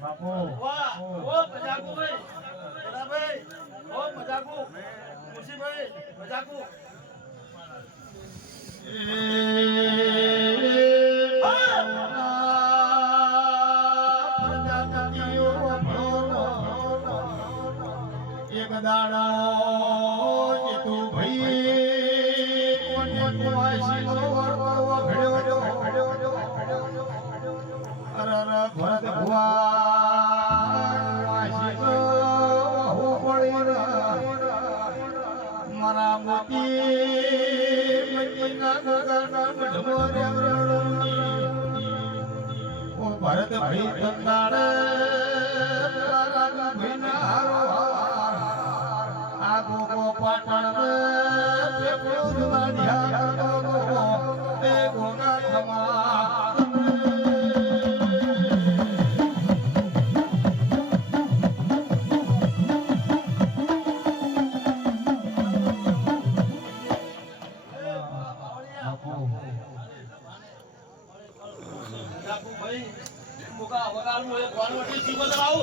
બાપુ વાહ ઓ મજાકુ ભાઈ એડા ભાઈ ઓ મજાકુ ખુશી ભાઈ મજાકુ એક દાડો એ તું ભાઈ કોને વાસી નો વળવો ભડ્યો અરર ભરત ભુવા વાસી નો હું પડી મારા મોતી મતીના ગગના ઢમોરે ઓ ભરત ભાઈ તંદાડે તારા ભાઈના હારો આ ગોગો પાટણ તે પુરવાડિયા ગોગો તે ગોગા ખમા મજાકુ ભાઈ મુકા વગાડ મો એક વાળવટી જીવ બદલાવ